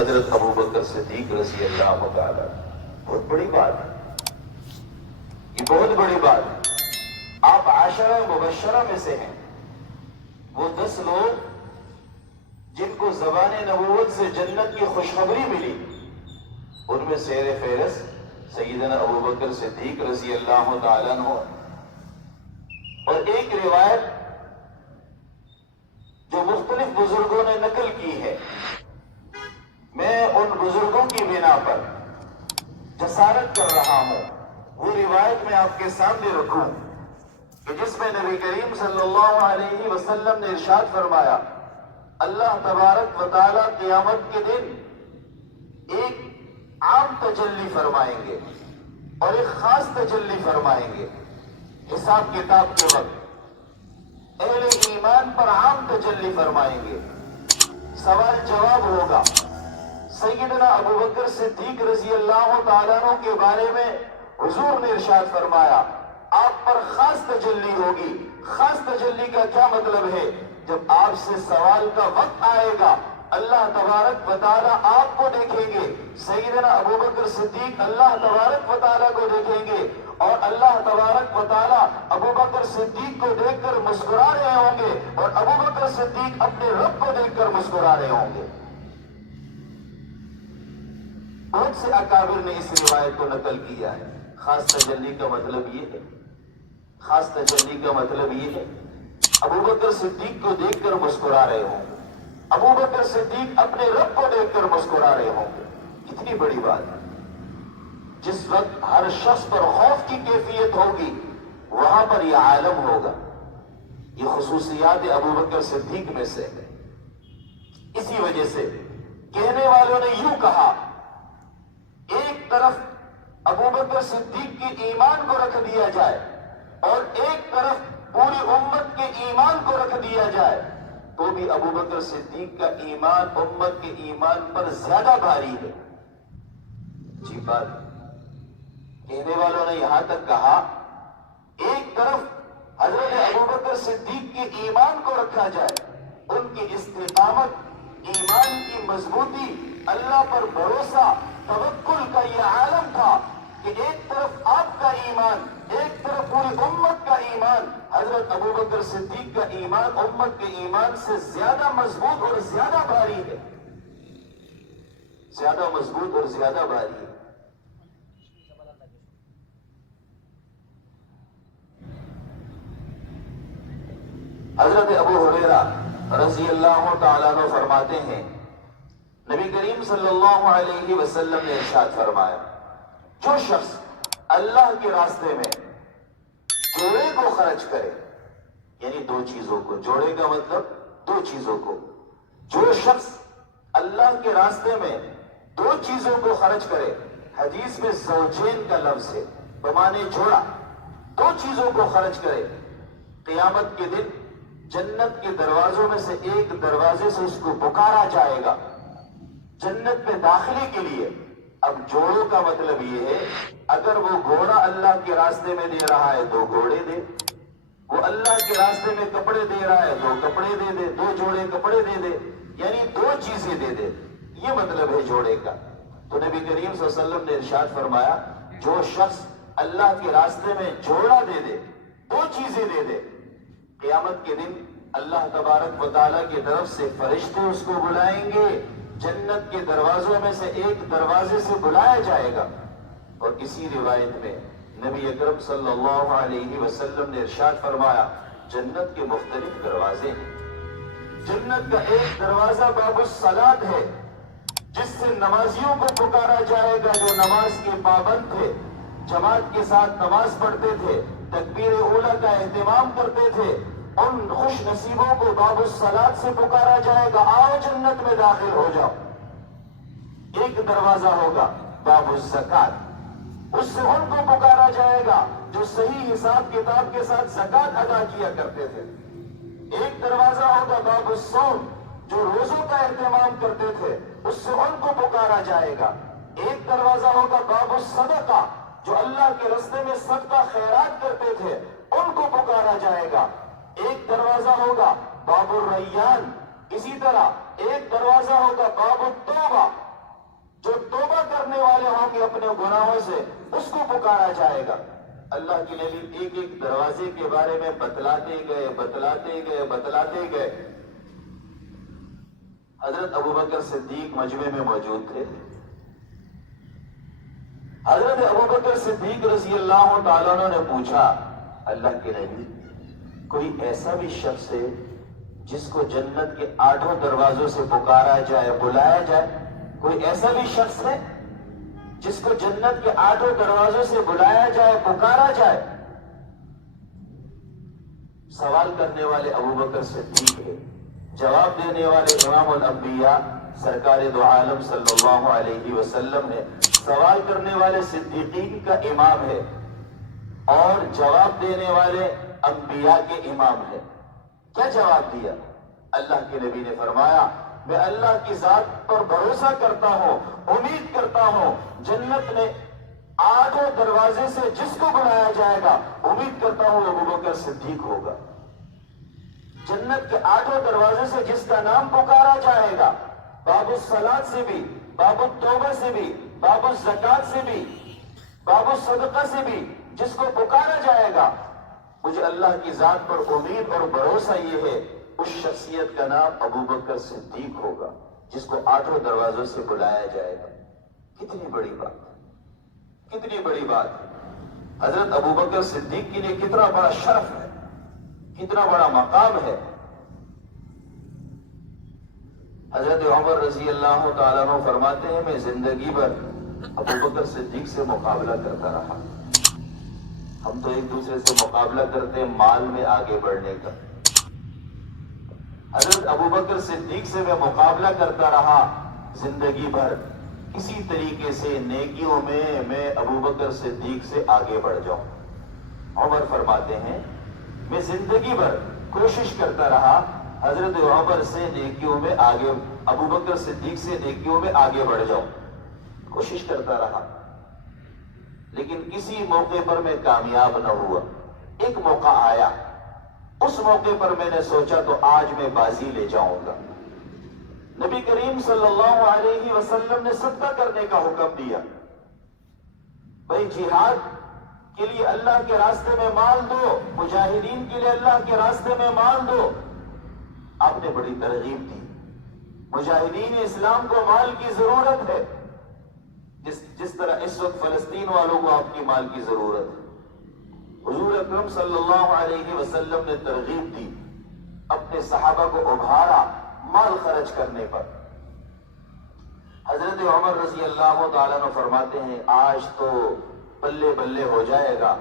حضرت ابو بکر صدیق رضی اللہ تعالی، بہت بڑی بات ہے، یہ بہت بڑی بات ہے۔ آپ عشرہ مبشرہ میں سے ہیں، وہ 10 لوگ جن کو زبان نبوت سے جنت کی خوشخبری ملی، ان میں سیر فہرست سیدنا ابو بکر صدیق رضی اللہ تعالیٰ عنہ۔ اور ایک روایت جو مختلف بزرگوں نے نقل کی ہے، میں ان بزرگوں کی بنا پر جسارت کر رہا ہوں، وہ روایت میں آپ کے سامنے رکھوں کہ جس میں نبی کریم صلی اللہ علیہ وسلم نے ارشاد فرمایا، اللہ تبارک و تعالیٰ قیامت کے دن ایک عام تجلی فرمائیں گے اور ایک خاص تجلی فرمائیں گے۔ حساب کتاب کے وقت اہل ایمان پر عام تجلی فرمائیں گے، سوال جواب ہوگا۔ سیدنا ابو بکر صدیق رضی اللہ تعالیٰ عنہ کے بارے میں حضور نے ارشاد فرمایا، آپ پر خاص تجلی ہوگی۔ خاص تجلی کا کیا مطلب ہے؟ جب آپ سے سوال کا وقت آئے گا، اللہ تبارک و تعالیٰ آپ کو دیکھیں گے، سیدنا ابو بکر صدیق اللہ تبارک و تعالیٰ کو دیکھیں گے، اور اللہ تبارک و تعالیٰ ابو بکر صدیق کو دیکھ کر مسکرا رہے ہوں گے، اور ابو بکر صدیق اپنے رب کو دیکھ کر مسکرا رہے ہوں گے۔ بہت سے اکابر نے اس روایت کو نقل کیا ہے۔ خاص تجلی کا مطلب یہ ہے، خاص تجلی کا مطلب یہ ہے ابو بکر صدیق کو دیکھ کر مسکرا رہے ہوں گے، ابو بکر صدیق اپنے رب کو دیکھ کر مسکرا رہے ہوں گے۔ کتنی بڑی بات ہے۔ جس وقت ہر شخص پر خوف کی کیفیت ہوگی، وہاں پر یہ عالم ہوگا۔ یہ خصوصیات ابو بکر صدیق میں سے ہے۔ اسی وجہ سے کہنے والوں نے یوں کہا، ایک طرف ابو بکر صدیق کے ایمان کو رکھ دیا جائے اور ایک طرف پوری امت کے ایمان کو رکھ دیا جائے، تو بھی ابو بکر صدیق کا ایمان امت کے ایمان پر زیادہ بھاری ہے۔ جی بات، کہنے والوں نے یہاں تک کہا، ایک طرف حضرت ابو بکر صدیق کے ایمان کو رکھا جائے، ان کی استقامت، ایمان کی مضبوطی، اللہ پر بھروسہ، توکل کا یہ عالم تھا کہ ایک طرف آپ کا ایمان، ایک طرف پوری امت کا ایمان۔ حضرت ابو بکر صدیق کا ایمان امت کے ایمان سے زیادہ مضبوط اور زیادہ بھاری ہے، زیادہ مضبوط اور زیادہ بھاری ہے۔ حضرت ابو ہریرہ رضی اللہ تعالیٰ عنہ فرماتے ہیں، نبی کریم صلی اللہ علیہ وسلم نے ارشاد فرمایا، جو شخص اللہ کے راستے میں جوڑے کو خرچ کرے، یعنی 2 چیزوں کو، جوڑے کا مطلب 2 چیزوں کو، جو شخص اللہ کے راستے میں 2 چیزوں کو خرچ کرے، حدیث میں زوجین کا لفظ ہے، بمانے جوڑا، 2 چیزوں کو خرچ کرے، قیامت کے دن جنت کے دروازوں میں سے ایک دروازے سے اس کو پکارا جائے گا جنت میں داخلے کے لیے۔ اب جوڑوں کا مطلب یہ ہے، اگر وہ گھوڑا اللہ کے راستے میں دے رہا ہے تو گھوڑے دے، وہ اللہ کے راستے میں کپڑے دے رہا ہے تو کپڑے دے دے، 2 جوڑے کپڑے دے دے، یعنی 2 چیزیں دے دے، یہ مطلب ہے جوڑے کا۔ تو نبی کریم صلی اللہ علیہ وسلم نے ارشاد فرمایا، جو شخص اللہ کے راستے میں جوڑا دے دے، 2 چیزیں دے دے، قیامت کے دن اللہ تبارک و تعالیٰ کی طرف سے فرشتے اس کو بلائیں گے، جنت کے دروازوں میں سے ایک دروازے سے بلایا جائے گا۔ اور اسی روایت میں نبی اکرم صلی اللہ علیہ وسلم نے ارشاد فرمایا، جنت کے مختلف دروازے ہیں۔ جنت کا ایک دروازہ باب الصلاۃ ہے، جس سے نمازیوں کو پکارا جائے گا جو نماز کے پابند تھے، جماعت کے ساتھ نماز پڑھتے تھے، تکبیر اولیٰ کا اہتمام کرتے تھے، ان خوش نصیبوں کو باب الصلاۃ سے پکارا جائے گا، آؤ جنت میں داخل ہو جاؤ۔ ایک دروازہ ہوگا باب الزکوٰۃ، اس سے ان کو پکارا جائے گا جو صحیح حساب کتاب کے ساتھ زکوٰۃ ادا کیا کرتے تھے۔ ایک دروازہ ہوگا باب الصوم، جو روزوں کا اہتمام کرتے تھے، اس سے ان کو پکارا جائے گا۔ ایک دروازہ ہوگا باب الصدقہ، جو اللہ کے راستے میں صدقہ خیرات کرتے تھے، ان کو پکارا جائے گا۔ ایک دروازہ ہوگا باب الریان، اسی طرح ایک دروازہ ہوگا باب التوبہ، جو توبہ کرنے والے ہوں گے اپنے گناہوں سے اس کو پکارا جائے گا۔ اللہ کے نبی ایک ایک دروازے کے بارے میں بتلاتے گئے۔ حضرت ابوبکر صدیق مجمع میں موجود تھے۔ حضرت ابوبکر صدیق رضی اللہ تعالیٰ عنہ نے پوچھا، اللہ کے نبی کوئی ایسا بھی شخص ہے جس کو جنت کے 8 دروازوں سے پکارا جائے، بلایا جائے؟ کوئی ایسا بھی شخص ہے جس کو جنت کے 8 دروازوں سے بلایا جائے، پکارا جائے؟ سوال کرنے والے ابوبکر صدیق ہے، جواب دینے والے امام الانبیاء سرکار دو عالم صلی اللہ علیہ وسلم ہے۔ سوال کرنے والے صدیقین کا امام ہے اور جواب دینے والے انبیاء کے امام ہے۔ کیا جواب دیا؟ اللہ کے نبی نے فرمایا، میں اللہ کی ذات پر بھروسہ کرتا ہوں، امید کرتا ہوں جنت میں 8 دروازے سے جس کو بلایا جائے گا، امید کرتا ہوں ابوبکر صدیق ہوگا۔ جنت کے 8 دروازے سے جس کا نام پکارا جائے گا، باب الصلاۃ سے بھی، باب التوبہ سے بھی، باب الزکات سے بھی، باب الصدقہ سے بھی جس کو پکارا جائے گا، مجھے اللہ کی ذات پر امید اور بھروسہ یہ ہے اس شخصیت کا نام ابوبکر صدیق ہوگا جس کو 8 دروازوں سے بلایا جائے گا۔ کتنی بڑی بات، کتنی بڑی بات! حضرت ابوبکر صدیق کے لیے کتنا بڑا شرف ہے، کتنا بڑا مقام ہے۔ حضرت عمر رضی اللہ تعالیٰ عنہ فرماتے ہیں، میں زندگی بھر ابوبکر صدیق سے مقابلہ کرتا رہا۔ ہم تو ایک دوسرے سے مقابلہ کرتے مال میں آگے بڑھنے کا، حضرت ابوبکر صدیق سے میں مقابلہ کرتا رہا زندگی بھر، اسی طریقے سے نیکیوں میں ابوبکر صدیق سے آگے بڑھ جاؤں۔ عمر فرماتے ہیں، میں زندگی بھر کوشش کرتا رہا حضرت عمر سے نیکیوں میں آگے، ابوبکر صدیق سے نیکیوں میں آگے بڑھ جاؤں، کوشش کرتا رہا، لیکن کسی موقع پر میں کامیاب نہ ہوا۔ ایک موقع آیا، اس موقع پر میں نے سوچا تو آج میں بازی لے جاؤں گا۔ نبی کریم صلی اللہ علیہ وسلم نے صدقہ کرنے کا حکم دیا، بھائی جہاد کے لیے اللہ کے راستے میں مال دو، مجاہدین کے لیے اللہ کے راستے میں مال دو۔ آپ نے بڑی ترغیب دی، مجاہدین اسلام کو مال کی ضرورت ہے، جس طرح اس وقت فلسطین والوں کو آپ کی مال کی ضرورت ہے۔ حضور اکرم صلی اللہ علیہ وسلم نے ترغیب دی، اپنے صحابہ کو ابھارا مال خرچ کرنے پر۔ حضرت عمر رضی اللہ تعالیٰ عنہ فرماتے ہیں، آج تو بلے بلے ہو جائے گا،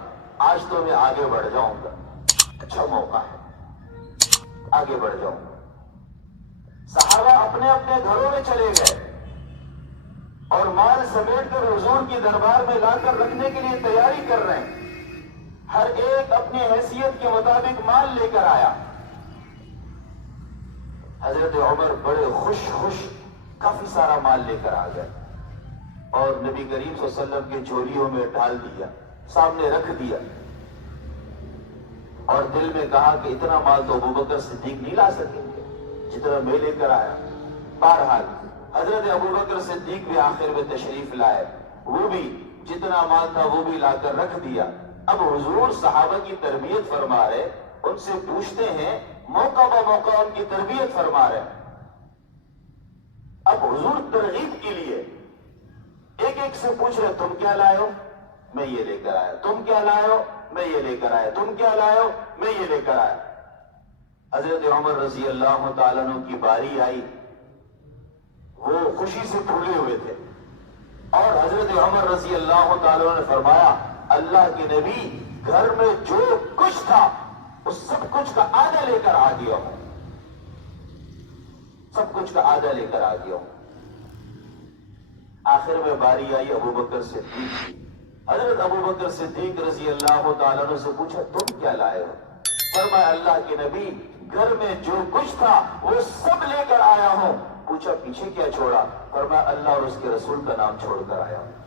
آج تو میں آگے بڑھ جاؤں گا، اچھا موقع ہے، آگے بڑھ جاؤں گا۔ صحابہ اپنے اپنے گھروں میں چلے گئے اور مال سمیٹ کر حضور کی دربار میں لا کر رکھنے کے لیے تیاری کر رہے ہیں۔ ہر ایک اپنی حیثیت کے مطابق مال لے کر آیا۔ حضرت عمر بڑے خوش کافی سارا مال لے کر آ گئے اور نبی کریم صلی اللہ علیہ وسلم کے جھولیوں میں ڈال دیا، سامنے رکھ دیا، اور دل میں کہا کہ اتنا مال تو ابوبکر صدیق نہیں لا سکیں گے جتنا میں لے کر آیا۔ بہرحال حضرت ابوبکر صدیق بھی آخر میں تشریف لائے، وہ بھی جتنا مال تھا وہ بھی لا کر رکھ دیا۔ اب حضور صحابہ کی تربیت فرما رہے، ان سے پوچھتے ہیں، موقع بہ موقع ان کی تربیت فرما رہے۔ اب حضور ترغیب کے لیے ایک ایک سے پوچھ رہے، تم کیا لائے ہو؟ میں یہ لے کر آیا۔ تم کیا لائے ہو؟ میں یہ لے کر آیا۔ تم کیا لائے ہو؟ میں یہ لے کر آیا۔ حضرت عمر رضی اللہ تعالیٰ عنہ کی باری آئی، وہ خوشی سے پھولے ہوئے تھے، اور حضرت عمر رضی اللہ تعالیٰ عنہ نے فرمایا، اللہ کے نبی گھر میں جو کچھ تھا اس سب کچھ کا آدھا لے کر آ گیا ہوں، سب کچھ کا آدھا لے کر آ گیا ہوں۔ آخر میں باری آئی ابوبکر صدیق کی۔ حضرت ابوبکر صدیق رضی اللہ تعالیٰ عنہ سے پوچھا، تم کیا لائے ہو؟ فرمایا، اللہ کے نبی گھر میں جو کچھ تھا وہ سب لے کر آیا ہوں۔ پوچھا، پیچھے کیا چھوڑا؟ فرمایا، اللہ اور اس کے رسول کا نام چھوڑ کر آیا ہوں۔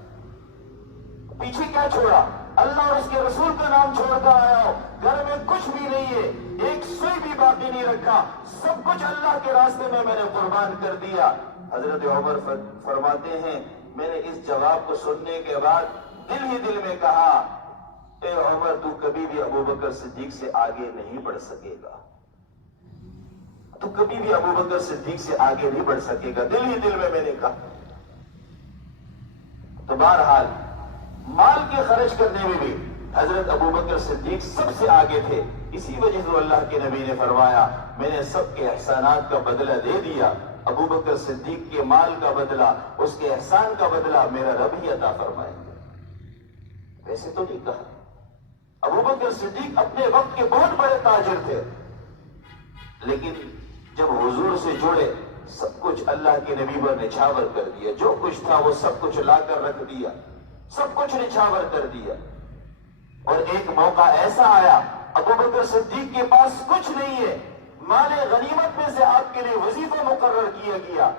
پیچھے کیا چھوڑا؟ اللہ اور اس کے رسول کا نام چھوڑ کر آیا ہوں۔ گھر میں کچھ بھی نہیں ہے، ایک سوئی بھی باقی نہیں رکھا، سب کچھ اللہ کے راستے میں نے قربان کر دیا۔ حضرت عمر فرماتے ہیں، میں نے اس جواب کو سننے کے بعد دل ہی دل میں کہا اے عمر تو کبھی بھی ابو بکر صدیق سے آگے نہیں بڑھ سکے گا، تو کبھی بھی ابو بکر صدیق سے آگے نہیں بڑھ سکے گا، دل ہی دل میں نے کہا۔ تو بہرحال مال کے خرچ کرنے میں بھی حضرت ابو بکر صدیق سب سے آگے تھے، اسی وجہ سے اللہ کے نبی نے فرمایا میں نے سب کے احسانات کا بدلہ دے دیا، ابو بکر صدیق کے مال کا بدلہ، اس کے احسان کا بدلہ میرا رب ہی عطا فرمائے گا۔ ویسے تو نہیں کہا، ابو بکر صدیق اپنے وقت کے بہت بڑے تاجر تھے، لیکن جب حضور سے جڑے سب کچھ اللہ کے نبی پر نچھاور کر دیا، جو کچھ تھا وہ سب کچھ لا کر رکھ دیا، سب کچھ نچھاور کر دیا۔ اور ایک موقع ایسا آیا ابو بکر صدیق کے پاس کچھ نہیں ہے، مال غنیمت میں سے آپ کے لیے وظیفہ مقرر کیا گیا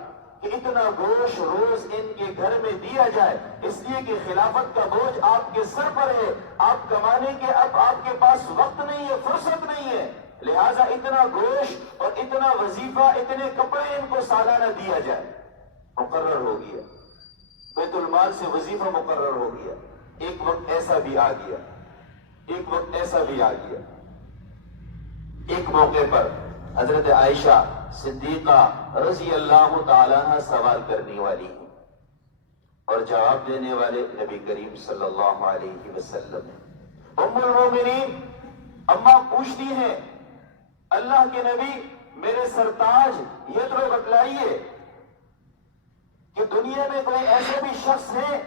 کہ اتنا گوشت روز ان کے گھر میں دیا جائے، اس لیے کہ خلافت کا بوجھ آپ کے سر پر ہے، آپ کمانے کے اب آپ کے پاس وقت نہیں ہے، فرصت نہیں ہے، لہذا اتنا گوشت اور اتنا وظیفہ، اتنے کپڑے ان کو سالانہ دیا جائے۔ مقرر ہو گیا، بیت المال سے وظیفہ مقرر ہو گیا۔ ایک وقت ایسا بھی آ گیا، ایک وقت ایسا بھی آ گیا، ایک موقع پر حضرت عائشہ صدیقہ رضی اللہ تعالیٰ عنہ سوال کرنے والی ہیں اور جواب دینے والے نبی کریم صلی اللہ علیہ وسلم ہیں۔ ام المومنین اماں پوچھتی ہیں اللہ کے نبی میرے سرتاج یہ تو بتلائیے کہ دنیا میں کوئی ایسے بھی شخص ہے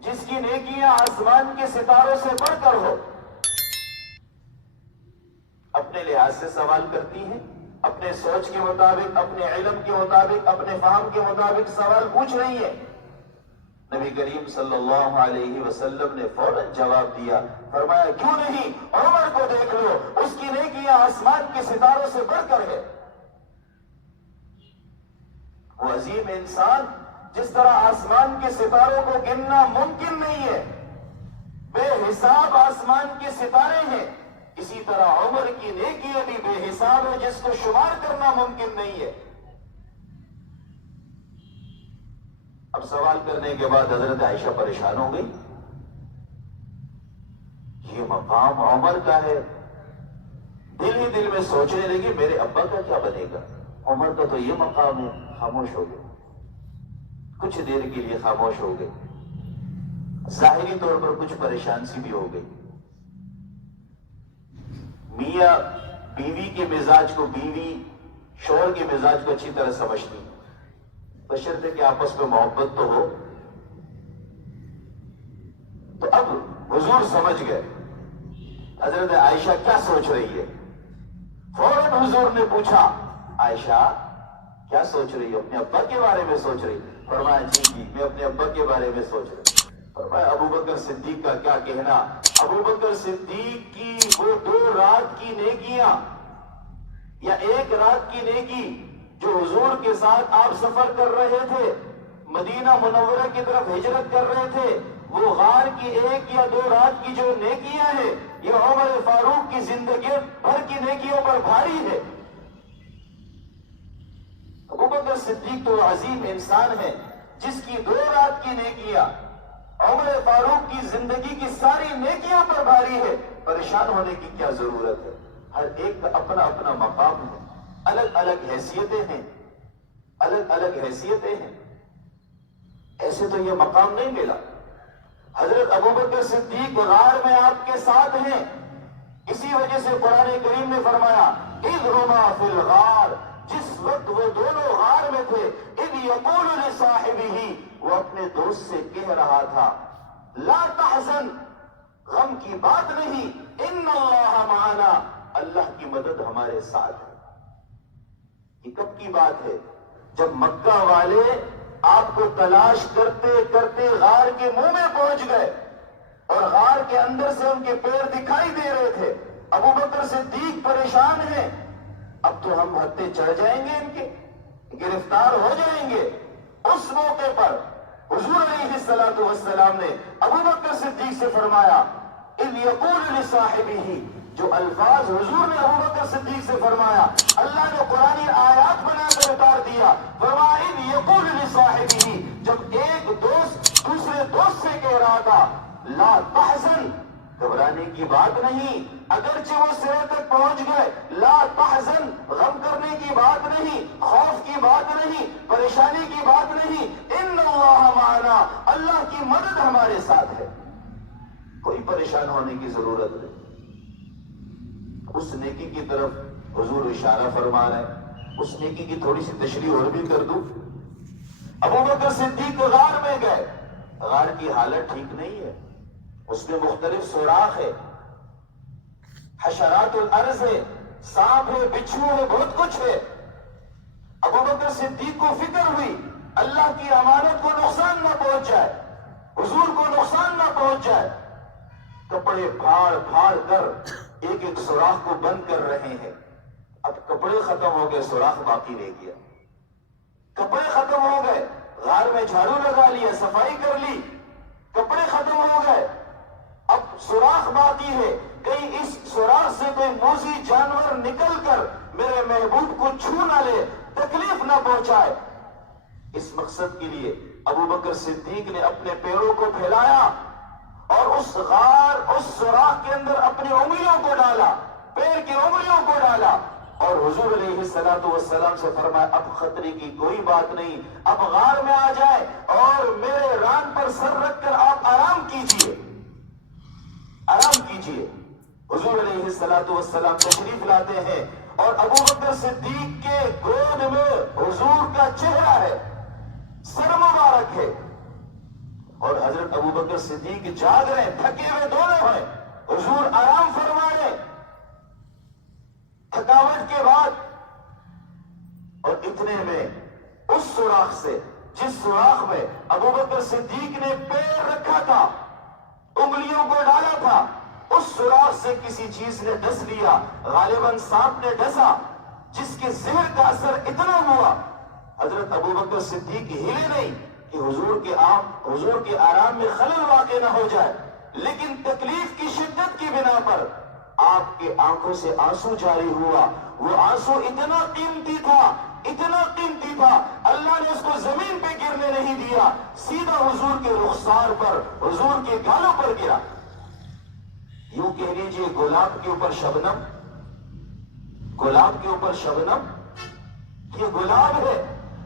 جس کی نیکیاں آسمان کے ستاروں سے بڑھ کر ہو؟ اپنے لحاظ سے سوال کرتی ہیں، اپنے سوچ کے مطابق، اپنے علم کے مطابق، اپنے فہم کے مطابق سوال پوچھ رہی ہے۔ نبی کریم صلی اللہ علیہ وسلم نے فوراً جواب دیا، فرمایا کیوں نہیں، عمر کو دیکھ لو، اس کی نیکیاں آسمان کے ستاروں سے بڑھ کر ہے۔ وہ عظیم انسان جس طرح آسمان کے ستاروں کو گننا ممکن نہیں ہے، بے حساب آسمان کے ستارے ہیں، اسی طرح عمر کی نیکیاں بھی بے حساب ہے جس کو شمار کرنا ممکن نہیں ہے۔ اب سوال کرنے کے بعد حضرت عائشہ پریشان ہو گئی، یہ مقام عمر کا ہے، دل ہی دل میں سوچنے لگی میرے ابا کا کیا بنے گا، عمر کا تو یہ مقام ہے۔ خاموش ہو گئے، کچھ دیر کے لیے خاموش ہو گئے، ظاہری طور پر کچھ پریشان سی بھی ہو گئی۔ میاں بیوی کے مزاج کو، بیوی شوہر کے مزاج کو اچھی طرح سمجھتی، بشرطے کہ آپس میں محبت تو ہو۔ تو اب حضور سمجھ گئے حضرت عائشہ کیا سوچ رہی ہے۔ فوراً حضور نے پوچھا عائشہ کیا سوچ رہی ہو، اپنے ابا کے بارے میں سوچ رہی؟ فرمایا جی میں اپنے ابا کے بارے میں سوچ رہی۔ فرمایا ابو بکر صدیق کا کیا کہنا، ابو بکر صدیق کی وہ 2 رات کی نیکیاں یا 1 رات کی نیکی جو حضور کے ساتھ آپ سفر کر رہے تھے، مدینہ منورہ کی طرف ہجرت کر رہے تھے، وہ غار کی 1 یا 2 رات کی جو نیکیاں ہیں یہ عمر فاروق کی زندگی بھر کی نیکیوں پر بھاری ہے۔ ابو بکر صدیق تو عظیم انسان ہے جس کی 2 رات کی نیکیاں عمر فاروق کی زندگی کی ساری نیکیوں پر بھاری ہے۔ پریشان ہونے کی کیا ضرورت ہے، ہر ایک کا اپنا اپنا مقام ہے، الگ الگ حیثیتیں ہیں، الگ الگ حیثیتیں ہیں، ایسے تو یہ مقام نہیں ملا۔ حضرت ابو بکر صدیق غار میں آپ کے ساتھ ہیں، اسی وجہ سے قرآن کریم نے فرمایا اذ ہما فی الغار، جس وقت وہ دونوں غار میں تھے، اذ یقول لصاحبہ، وہ اپنے دوست سے کہہ رہا تھا لا تحزن، غم کی بات نہیں، ان اللہ معنا، اللہ کی مدد ہمارے ساتھ ہے۔ یہ کب کی بات ہے؟ جب مکہ والے آپ کو تلاش کرتے کرتے غار کے منہ میں پہنچ گئے اور غار کے اندر سے ان کے پیر دکھائی دے رہے تھے، ابو بکر صدیق پریشان ہیں، اب تو ہم ہتھے چڑھ جائیں گے، ان کے گرفتار ہو جائیں گے۔ اس موقع پر حضور علیہ الصلوۃ والسلام نے ابو بکر صدیق سے فرمایا اذ یقول لصاحبہ، جو الفاظ حضور نے ابو بکر صدیق سے فرمایا اللہ نے قرآنی آیات بنا کر اتار دیا۔ فرمایا اذ یقول لصاحبہ، جب ایک دوست کی بات نہیں، اگرچہ وہ سرے تک پہنچ گئے، لا تحزن، غم کرنے کی بات نہیں، خوف کی بات نہیں، پریشانی کی بات نہیں، ان اللہ معنا، اللہ کی مدد ہمارے ساتھ ہے، کوئی پریشان ہونے کی ضرورت نہیں۔ اس نیکی کی طرف حضور اشارہ فرما رہے ہیں، اس نیکی کی تھوڑی سی تشریح اور بھی کر دوں۔ ابوبکر صدیق غار میں گئے، غار کی حالت ٹھیک نہیں ہے، اس میں مختلف سوراخ ہے، حشرات الارض ہے، سانپ ہے، بچھو ہے، بہت کچھ ہے۔ ابوبکر صدیق کو فکر ہوئی اللہ کی امانت کو نقصان نہ پہنچ جائے، حضور کو نقصان نہ پہنچ جائے، کپڑے پھاڑ پھاڑ کر ایک ایک سوراخ کو بند کر رہے ہیں۔ اب کپڑے ختم ہو گئے، سوراخ باقی رہ گیا، کپڑے ختم ہو گئے، غار میں جھاڑو لگا لیا، صفائی کر لی، کپڑے ختم ہو گئے، اب سوراخ باقی ہے، کہیں اس سوراخ سے کوئی موذی جانور نکل کر میرے محبوب کو چھو نہ لے، تکلیف نہ پہنچائے۔ اس مقصد کے لیے ابوبکر صدیق نے اپنے پیروں کو پھیلایا اور اس غار، اس سوراخ کے اندر اپنی انگلیوں کو ڈالا، پیر کی انگلیوں کو ڈالا، اور حضور علیہ الصلوۃ والسلام سے فرمایا اب خطرے کی کوئی بات نہیں، اب غار میں آ جائے اور میرے ران پر سر رکھ کر آپ آرام کیجئے، آرام کیجئے۔ حضور علیہ الصلوۃ والسلام تشریف لاتے ہیں اور ابوبکر صدیق کے گود میں حضور کا چہرہ ہے، سر مبارک ہے، اور حضرت ابوبکر صدیق جاگ رہے، تھکے ہوئے دونوں ہیں، حضور آرام فرما رہے تھکاوٹ کے بعد، اور اتنے میں اس سوراخ سے، جس سوراخ میں ابوبکر صدیق نے پیر رکھا تھا، انگلیوں کو ڈالا تھا، اس سوراخ سے کسی چیز نے ڈس لیا، غالباً سانپ نے ڈسا، جس کے زہر کا اثر اتنا ہوا حضرت ابوبکر صدیق ہلے نہیں کہ حضور کے آرام میں خلل واقع نہ ہو جائے، لیکن تکلیف کی شدت کی بنا پر آپ کے آنکھوں سے آنسو جاری ہوا۔ وہ آنسو اتنا قیمتی تھا، اتنا قیمتی تھا، اللہ نے اس کو زمین پہ گرنے نہیں دیا، سیدھا حضور کے رخسار پر، حضور کے گالوں پر گرا۔ یوں کہہ لیجیے گلاب کے اوپر شبنم، گلاب کے اوپر شبنم، یہ گلاب ہے،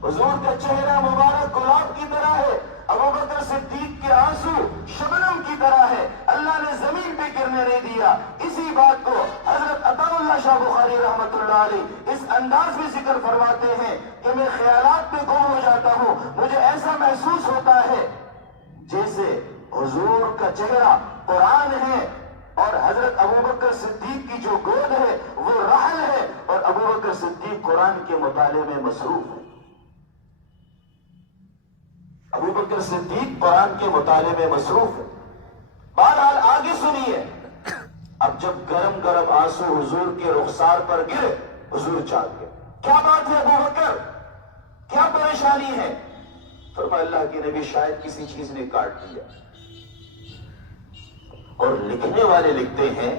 حضور کا چہرہ مبارک گلاب کی طرح ہے، ابوبکر صدیق کے آنسو شبنم کی طرح ہے، اللہ نے زمین پہ گرنے نہیں دیا۔ اسی بات کو حضرت عطا اللہ شاہ بخاری رحمت اللہ علیہ اس انداز میں ذکر فرماتے ہیں کہ میں خیالات میں گم ہو جاتا ہوں، مجھے ایسا محسوس ہوتا ہے جیسے حضور کا چہرہ قرآن ہے اور حضرت ابوبکر صدیق کی جو گود ہے وہ رحل ہے، اور ابوبکر صدیق قرآن کے مطالعے میں مصروف ہے، ابوبکر صدیق قرآن کے مطالعے میں مصروف ہے۔ بہرحال آگے سنیے، اب جب گرم گرم آنسو حضور کے رخسار پر گرے، حضور جاگ گئے۔ کیا بات ہے ابوبکر، کیا پریشانی ہے؟ فرمایا اللہ کے نبی شاید کسی چیز نے کاٹ دیا، اور لکھنے والے لکھتے ہیں،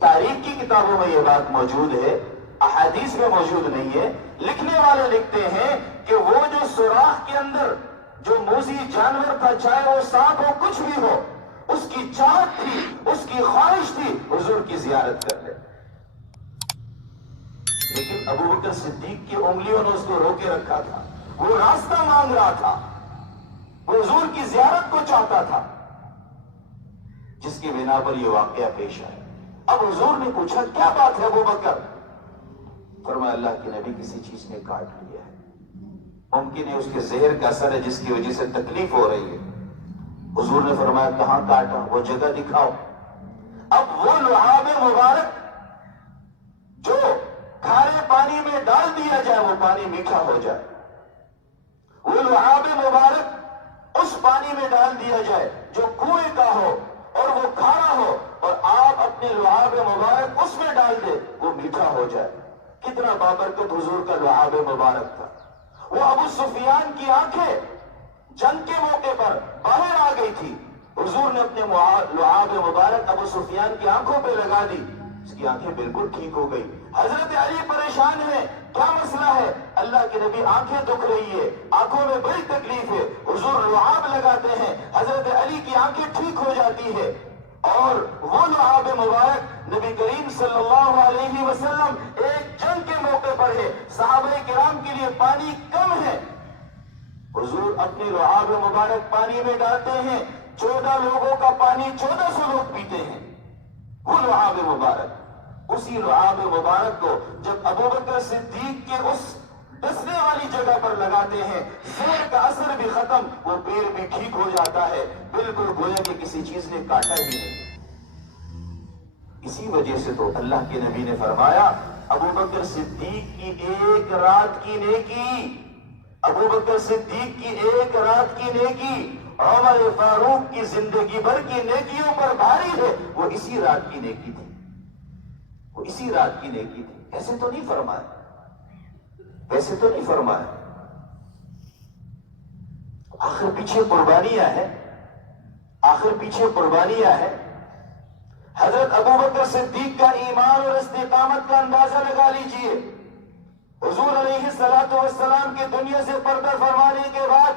تاریخ کی کتابوں میں یہ بات موجود ہے، احادیث میں موجود نہیں ہے، لکھنے والے لکھتے ہیں کہ وہ جو سوراخ کے اندر جو موذی جانور تھا، چاہے وہ سانپ ہو، کچھ بھی ہو، اس کی چاہت تھی، اس کی خواہش تھی حضور کی زیارت کر لے، لیکن ابوبکر صدیق کی انگلیوں نے اس کو روکے رکھا تھا، وہ راستہ مانگ رہا تھا، وہ حضور کی زیارت کو چاہتا تھا، جس کی بنا پر یہ واقعہ پیش آیا۔ اب حضور نے پوچھا کیا بات ہے ابوبکر؟ فرمایا اللہ کے نبی کسی چیز نے کاٹ لیا ہے، ممکن ہے اس کے زہر کا اثر ہے جس کی وجہ سے تکلیف ہو رہی ہے۔ حضور نے فرمایا کہاں کاٹا، وہ جگہ دکھاؤ۔ اب وہ لعاب مبارک جو کھارے پانی میں ڈال دیا جائے وہ پانی میٹھا ہو جائے، وہ لعاب مبارک اس پانی میں ڈال دیا جائے جو کنویں کا ہو اور وہ کھارا ہو، اور آپ اپنے لعاب مبارک اس میں ڈال دے، وہ میٹھا ہو جائے۔ کتنا بابرکت حضور کا لعاب مبارک تھا۔ وہ ابو سفیان کی آنکھیں جنگ کے موقع پر باہر آ گئی تھی، حضور نے اپنے لعاب مبارک ابو سفیان کی آنکھوں پہ لگا دی، اس کی آنکھیں بالکل ٹھیک ہو گئی۔ حضرت علی پریشان ہے، کیا مسئلہ ہے؟ اللہ کے نبی آنکھیں دکھ رہی ہے، آنکھوں میں بڑی تکلیف ہے، حضور لعاب لگاتے ہیں، حضرت علی کی آنکھیں ٹھیک ہو جاتی ہے۔ اور وہ لعاب مبارک نبی کریم صلی اللہ علیہ وسلم ایک جنگ کے موقع پر ہے، صحابہ کرام کے لیے پانی کم ہے، حضور اپنی لعاب مبارک پانی میں ڈالتے ہیں، 14 لوگوں کا پانی 1400 لوگ پیتے ہیں، وہ لعاب مبارک۔ اسی لعاب مبارک کو جب ابوبکر صدیق کے اس ڈسنے والی جگہ پر لگاتے ہیں، زور کا اثر بھی ختم، وہ پیر بھی ٹھیک ہو جاتا ہے، بالکل گویا کہ کسی چیز نے کاٹا ہی نہیں۔ اسی وجہ سے تو اللہ کے نبی نے فرمایا ابوبکر صدیق کی ایک رات کی نیکی، ابوبکر صدیق کی ایک رات کی نیکی عمر فاروق کی زندگی بھر کی نیکیوں پر بھاری ہے۔ وہ اسی رات کی نیکی تھی، وہ اسی رات کی نیکی تھی۔ ایسے تو نہیں فرمایا، ویسے تو نہیں فرمایا، آخر پیچھے قربانیاں ہیں، آخر پیچھے قربانیاں ہیں۔ حضرت ابوبکر صدیق کا ایمان اور استقامت کا اندازہ لگا لیجئے۔ حضور علیہ الصلوۃ والسلام کے دنیا سے پردہ فرمانے کے بعد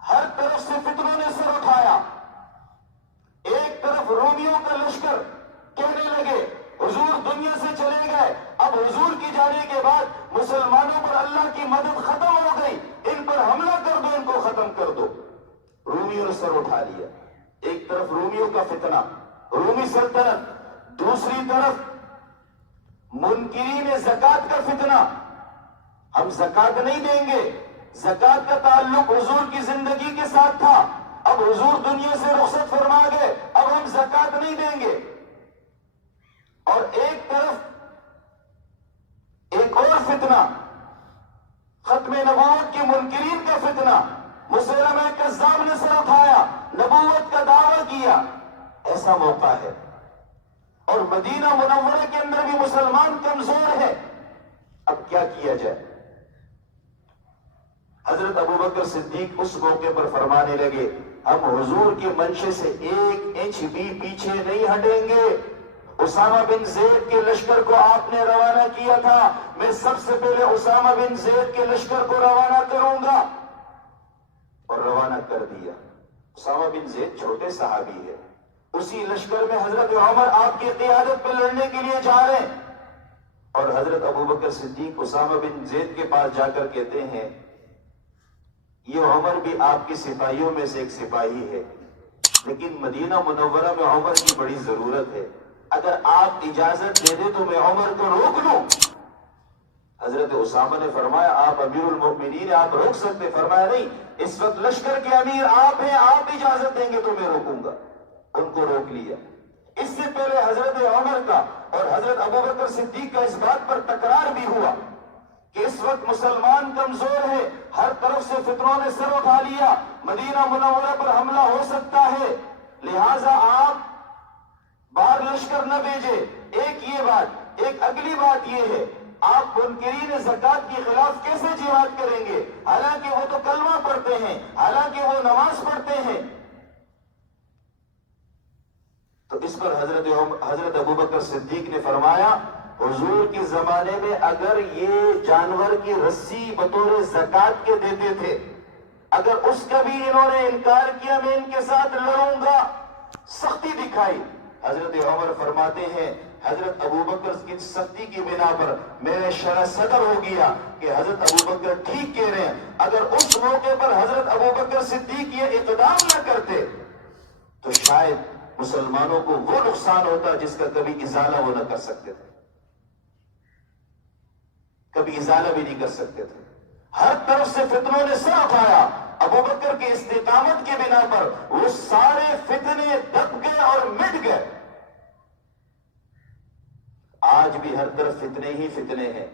ہر طرف سے فتنوں نے سر اٹھایا۔ ایک طرف رومیوں کا لشکر کہنے لگے حضور دنیا سے چلے گئے، اب حضور کی جانے کے بعد مسلمانوں پر اللہ کی مدد ختم ہو گئی، ان پر حملہ کر دو، ان کو ختم کر دو۔ رومیوں نے سر اٹھا لیا، ایک طرف رومیوں کا فتنہ، رومی سلطنت، دوسری طرف منکرین زکات کا فتنہ، ہم زکات نہیں دیں گے، زکات کا تعلق حضور کی زندگی کے ساتھ تھا، اب حضور دنیا سے رخصت فرما گئے، اب ہم زکات نہیں دیں گے۔ اور ایک طرف ایک اور فتنہ، ختم نبوت کے منکرین کا فتنہ، مسیلمہ کذاب نے سر اٹھایا، نبوت کا دعویٰ کیا۔ ایسا موقع ہے اور مدینہ منورہ کے اندر بھی مسلمان کمزور ہے، اب کیا کیا جائے؟ حضرت ابوبکر صدیق اس موقع پر فرمانے لگے ہم حضور کے منشے سے 1 انچ بھی پیچھے نہیں ہٹیں گے۔ اسامہ بن زید کے لشکر کو آپ نے روانہ کیا تھا، میں سب سے پہلے اسامہ بن زید کے لشکر کو روانہ کروں گا، اور روانہ کر دیا۔ اسامہ بن زید چھوٹے صحابی ہے، اسی لشکر میں حضرت عمر آپ کی قیادت پہ لڑنے کے لیے جا رہے ہیں، اور حضرت ابوبکر صدیق اسامہ بن زید کے پاس جا کر کہتے ہیں یہ عمر بھی آپ کی سپاہیوں میں سے ایک سپاہی ہے، لیکن مدینہ منورہ میں عمر کی بڑی ضرورت ہے، اگر آپ اجازت دے دیں تو میں عمر کو روک لوں۔ حضرت اسامہ نے فرمایا آپ امیر المؤمنین، آپ روک سکتے؟ فرمایا نہیں، اس وقت لشکر کے امیر آپ ہیں، آپ اجازت دیں گے تو میں روکوں گا۔ ان کو روک لیا۔ اس سے پہلے حضرت عمر کا اور حضرت ابوبکر صدیق کا اس بات پر تکرار بھی ہوا کہ اس وقت مسلمان کمزور ہے، ہر طرف سے فتنوں نے سر اٹھا لیا، مدینہ منورہ پر حملہ ہو سکتا ہے، لہذا آپ بار لشکر نہ بھیجے۔ ایک یہ بات، ایک اگلی بات یہ ہے آپ منکرین زکات کے خلاف کیسے جہاد کریں گے؟ حالانکہ وہ تو کلمہ پڑھتے ہیں، حالانکہ وہ نماز پڑھتے ہیں۔ تو اس پر حضرت ابوبکر صدیق نے فرمایا حضور کے زمانے میں اگر یہ جانور کی رسی بطور زکات کے دیتے تھے، اگر اس کا بھی انہوں نے انکار کیا میں ان کے ساتھ لڑوں گا، سختی دکھائی۔ حضرت عمر فرماتے ہیں حضرت ابوبکر کی سختی کی بنا پر میرے شرح صدر ہو گیا کہ حضرت ابوبکر ٹھیک کہہ رہے ہیں، اگر اس موقع پر حضرت ابوبکر صدیق یہ اقدام نہ کرتے تو شاید مسلمانوں کو وہ نقصان ہوتا جس کا کبھی ازالہ وہ نہ کر سکتے تھے، کبھی ازالہ بھی نہیں کر سکتے تھے۔ ہر طرف سے فتنوں نے سر اٹھایا، ابوبکر کی استقامت کی بنا پر وہ سارے فتنے دب گئے اور مٹ گئے۔ آج بھی ہر طرف فتنے ہی فتنے ہیں،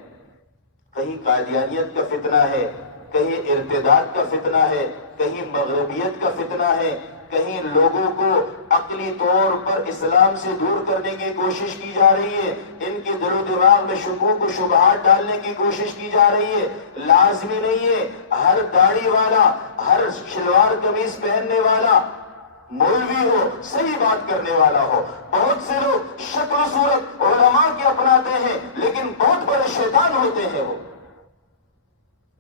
کہیں قادیانیت کا فتنہ ہے، کہیں ارتداد کا فتنہ ہے، کہیں مغربیت کا فتنہ ہے، کہیں لوگوں کو عقلی طور پر اسلام سے دور کرنے کی کوشش کی جا رہی ہے، ان کے دل و دماغ میں شکوک و شبہات ڈالنے کی کوشش کی جا رہی ہے۔ لازمی نہیں ہے ہر داڑھی والا، ہر شلوار قمیص پہننے والا مولوی ہو، صحیح بات کرنے والا ہو۔ بہت سے لوگ شکل و صورت علماء کے اپناتے ہیں لیکن بہت بڑے شیطان ہوتے ہیں، وہ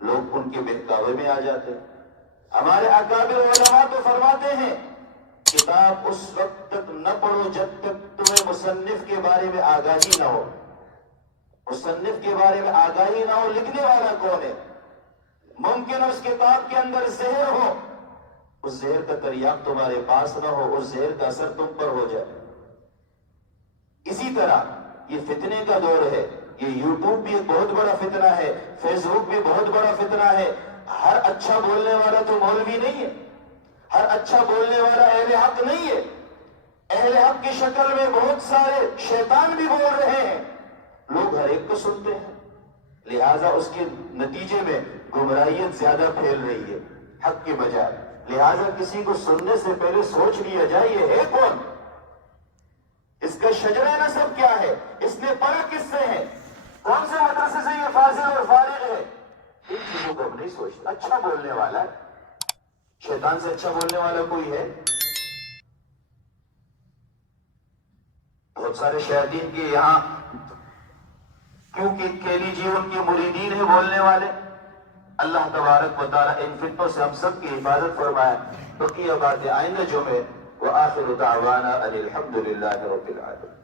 لوگ ان کے بہکاوے میں آ جاتے ہیں۔ ہمارے اکابر علماء تو فرماتے ہیں کتاب اس وقت تک نہ پڑھو جب تک تمہیں مصنف کے بارے میں آگاہی نہ ہو. مصنف کے بارے میں آگاہی نہ ہو, لکھنے والا کون ہے. ممکن ہے اس کتاب کے اندر زہر ہو, اس زہر کا تریاق تمہارے پاس نہ ہو, اس زہر کا اثر تم پر ہو جائے. اسی طرح یہ فتنے کا دور ہے. یہ یوٹیوب بھی ایک بہت بڑا فتنہ ہے, فیس بک بھی بہت بڑا فتنہ ہے. ہر اچھا بولنے والا تو مولوی نہیں ہے, ہر اچھا بولنے والا اہل حق نہیں ہے. اہل حق کی شکل میں بہت سارے شیطان بھی بول رہے ہیں. لوگ ہر ایک کو سنتے ہیں, لہذا اس کے نتیجے میں گمراہیت زیادہ پھیل رہی ہے حق کے بجائے. لہذا کسی کو سننے سے پہلے سوچ لیا جائے یہ ہے کون, اس کا شجرہ نسب کیا ہے, اس نے پڑھا کس سے ہے, کون سے مدرسے سے یہ فاضل اور فارغ ہے. ان چیزوں کو ہم نہیں سوچتے. اچھا بولنے والا ہے, شیطان سے اچھا بولنے والا کوئی ہے؟ بہت سارے شیاطین کے یہاں کیونکہ کیلی جیون کے مریدین ہیں بولنے والے. اللہ تبارک و تعالی ان فتنوں سے ہم سب کی حفاظت فرمائے. بقیہ باتیں آئندہ جمعے. وآخر دعوانا ان الحمد للہ رب العالمین.